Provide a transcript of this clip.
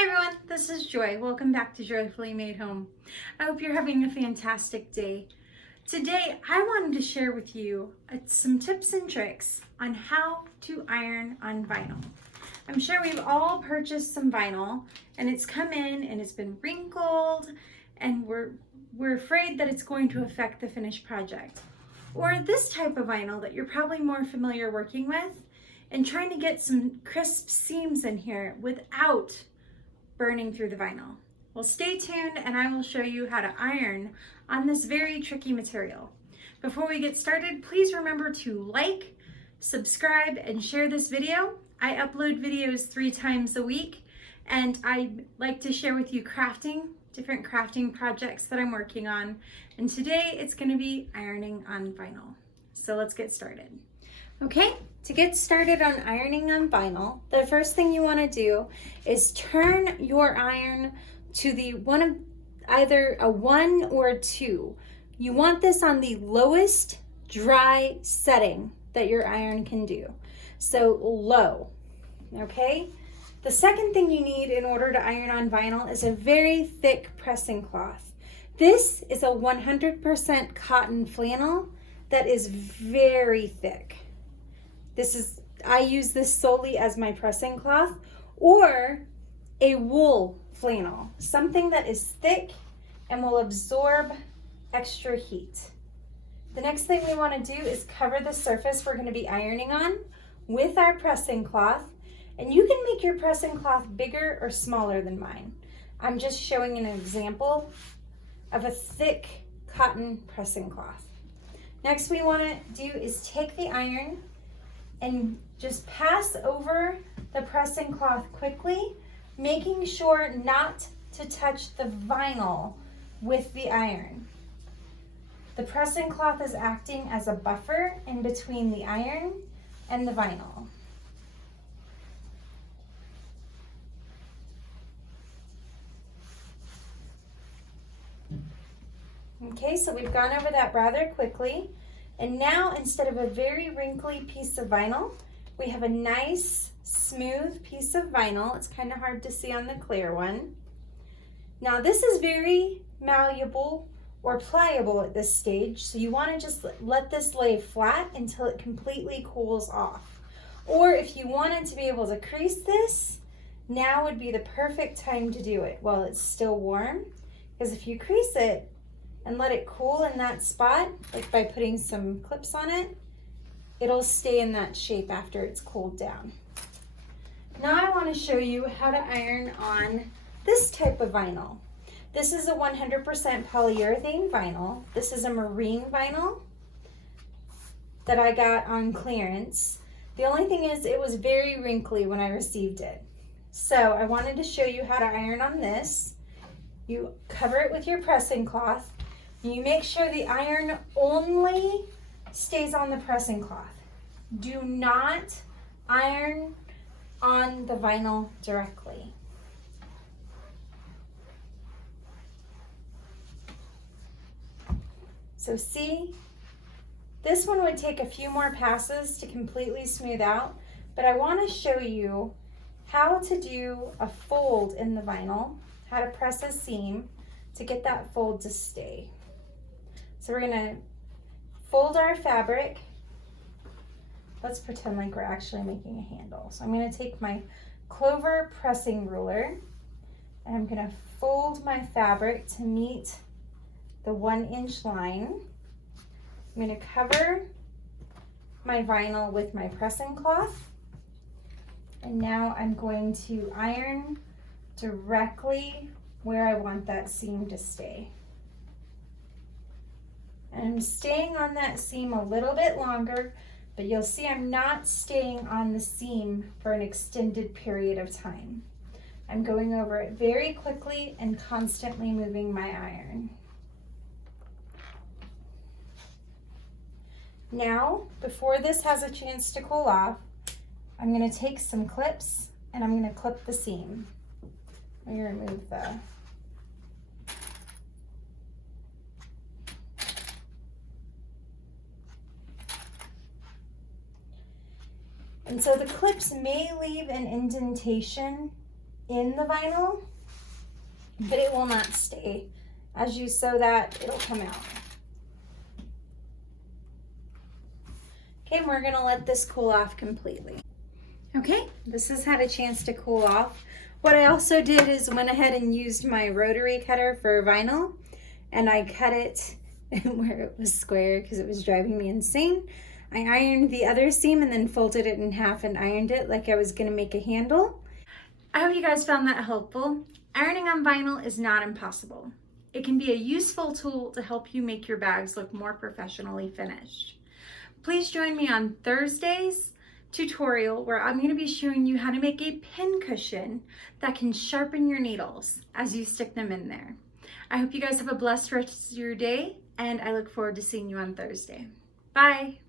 Hi everyone, this is Joy. Welcome back to Joyfully Made Home. I hope you're having a fantastic day. Today, I wanted to share with you some tips and tricks on how to iron on vinyl. I'm sure we've all purchased some vinyl and it's come in and it's been wrinkled and we're afraid that it's going to affect the finished project. Or this type of vinyl that you're probably more familiar working with and trying to get some crisp seams in here without burning through the vinyl. Well, stay tuned and I will show you how to iron on this very tricky material. Before we get started, please remember to like, subscribe, and share this video. I upload videos 3 times a week and I like to share with you different crafting projects that I'm working on. And today it's going to be ironing on vinyl. So let's get started. Okay, to get started on ironing on vinyl, the first thing you want to do is turn your iron to either a 1 or a 2. You want this on the lowest dry setting that your iron can do. So low, okay? The second thing you need in order to iron on vinyl is a very thick pressing cloth. This is a 100% cotton flannel that is very thick. I use this solely as my pressing cloth, or a wool flannel, something that is thick and will absorb extra heat. The next thing we want to do is cover the surface we're going to be ironing on with our pressing cloth, and you can make your pressing cloth bigger or smaller than mine. I'm just showing an example of a thick cotton pressing cloth. Next we want to do is take the iron and just pass over the pressing cloth quickly, making sure not to touch the vinyl with the iron. The pressing cloth is acting as a buffer in between the iron and the vinyl. Okay, so we've gone over that rather quickly. And now, instead of a very wrinkly piece of vinyl, we have a nice, smooth piece of vinyl. It's kind of hard to see on the clear one. Now, this is very malleable or pliable at this stage, so you want to just let this lay flat until it completely cools off. Or if you wanted to be able to crease this, now would be the perfect time to do it while it's still warm, because if you crease it and let it cool in that spot, like by putting some clips on it, it'll stay in that shape after it's cooled down. Now I want to show you how to iron on this type of vinyl. This is a 100% polyurethane vinyl. This is a marine vinyl that I got on clearance. The only thing is it was very wrinkly when I received it. So I wanted to show you how to iron on this. You cover it with your pressing cloth. You make sure the iron only stays on the pressing cloth. Do not iron on the vinyl directly. So see, this one would take a few more passes to completely smooth out, but I want to show you how to do a fold in the vinyl, how to press a seam to get that fold to stay. So we're going to fold our fabric. Let's pretend like we're actually making a handle. So I'm going to take my clover pressing ruler and I'm going to fold my fabric to meet the 1-inch line. I'm going to cover my vinyl with my pressing cloth. And now I'm going to iron directly where I want that seam to stay. And I'm staying on that seam a little bit longer, but you'll see I'm not staying on the seam for an extended period of time. I'm going over it very quickly and constantly moving my iron. Now, before this has a chance to cool off, I'm going to take some clips and I'm going to clip the seam. Let me remove the And so the clips may leave an indentation in the vinyl, but it will not stay. As you sew that, it'll come out. Okay, and we're gonna let this cool off completely. Okay, this has had a chance to cool off. What I also did is went ahead and used my rotary cutter for vinyl, and I cut it where it was square because it was driving me insane. I ironed the other seam and then folded it in half and ironed it like I was gonna make a handle. I hope you guys found that helpful. Ironing on vinyl is not impossible. It can be a useful tool to help you make your bags look more professionally finished. Please join me on Thursday's tutorial where I'm going to be showing you how to make a pin cushion that can sharpen your needles as you stick them in there. I hope you guys have a blessed rest of your day, and I look forward to seeing you on Thursday. Bye.